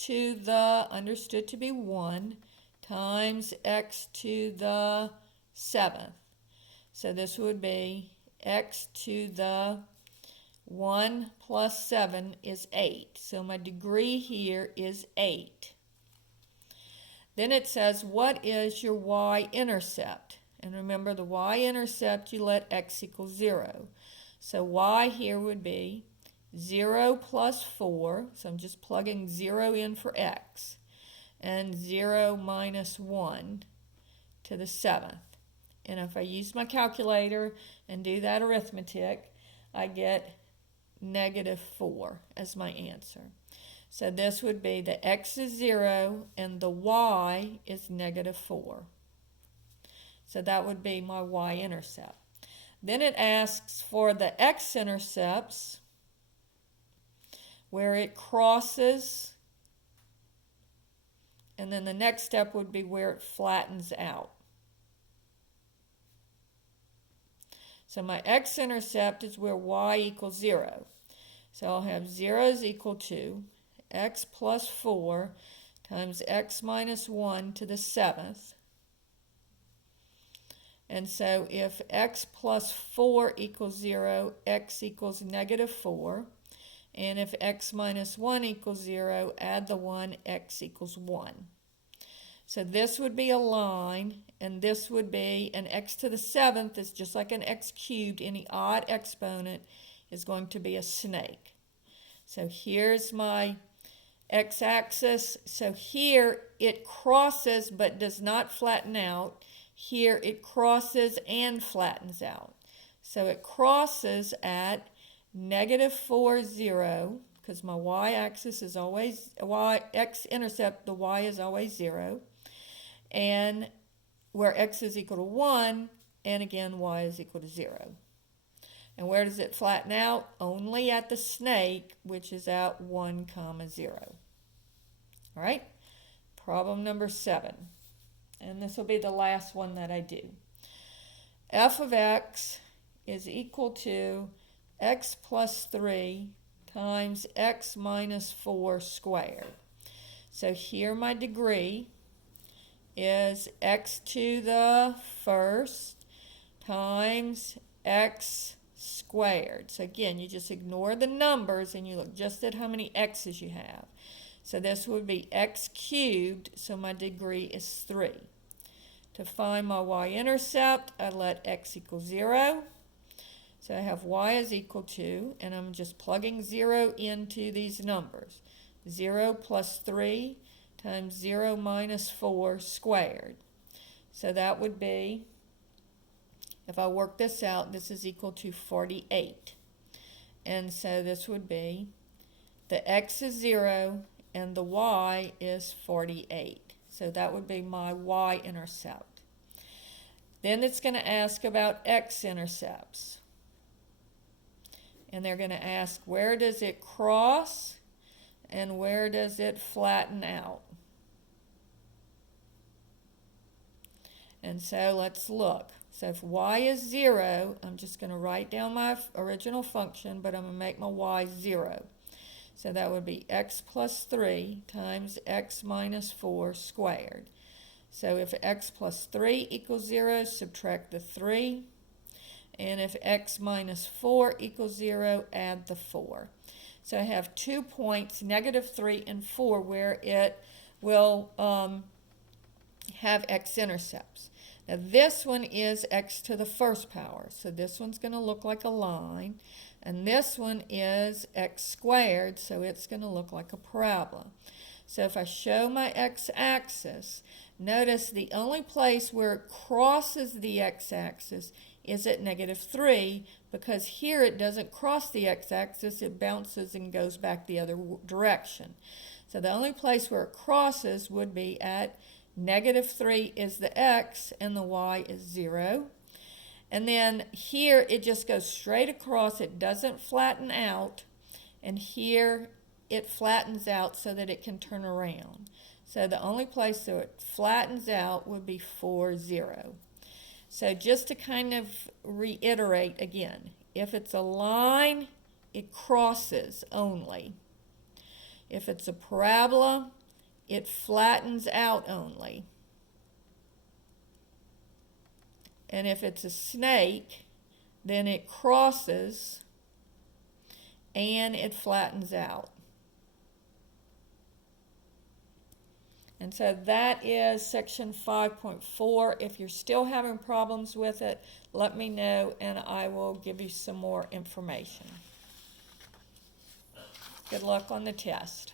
to the, understood to be 1, times x to the 7th. So this would be x to the 1 plus 7 is 8. So my degree here is 8. Then it says, what is your y-intercept? And remember, the y-intercept, you let x equal 0. So y here would be 0 plus 4. So I'm just plugging 0 in for x. And 0 minus 1 to the 7th. And if I use my calculator and do that arithmetic, I get -4 as my answer. So this would be the x is 0 and the y is -4. So that would be my y-intercept. Then it asks for the x-intercepts, where it crosses, and then the next step would be where it flattens out. So my x-intercept is where y equals 0. So I'll have 0 is equal to x plus 4 times x minus 1 to the 7th. And so if x plus 4 equals 0, x equals -4. And if x minus 1 equals 0, add the 1, x equals 1. So this would be a line, and this would be an x to the 7th is just like an x cubed. Any odd exponent is going to be a snake. So here's my x-axis. So here it crosses but does not flatten out. Here it crosses and flattens out. So it crosses at -4, 0, because my y-axis is always, x-intercept, the y is always 0. And where x is equal to 1, and again, y is equal to 0. And where does it flatten out? Only at the snake, which is at 1, 0. All right, problem number 7. And this will be the last one that I do. F of x is equal to x plus 3 times x minus 4 squared. So here my degree is x to the 1st times x squared. So again, you just ignore the numbers and you look just at how many x's you have. So this would be x cubed, so my degree is 3. To find my y-intercept, I let x equal 0. So I have y is equal to, and I'm just plugging 0 into these numbers. 0 plus 3 times 0 minus 4 squared. So that would be, if I work this out, this is equal to 48. And so this would be, the x is 0 and the y is 48. So that would be my y-intercept. Then it's going to ask about x-intercepts. And they're going to ask, where does it cross and where does it flatten out? And so let's look. So if y is 0, I'm just going to write down my original function, but I'm going to make my y 0. So that would be x plus 3 times x minus 4 squared. So if x plus 3 equals 0, subtract the 3. And if x minus 4 equals 0, add the 4. So I have 2 points, -3 and 4, where it will have x-intercepts. Now this one is x to the 1st power. So this one's going to look like a line. And this one is x squared, so it's going to look like a parabola. So if I show my x-axis, notice the only place where it crosses the x-axis is at -3, because here it doesn't cross the x-axis, it bounces and goes back the other direction. So the only place where it crosses would be at -3 is the x and the y is 0. And then here it just goes straight across, it doesn't flatten out, and here it flattens out so that it can turn around. So the only place that it flattens out would be 4, 0. So just to kind of reiterate again, if it's a line, it crosses only. If it's a parabola, it flattens out only. And if it's a snake, then it crosses and it flattens out. And so that is section 5.4. If you're still having problems with it, let me know and I will give you some more information. Good luck on the test.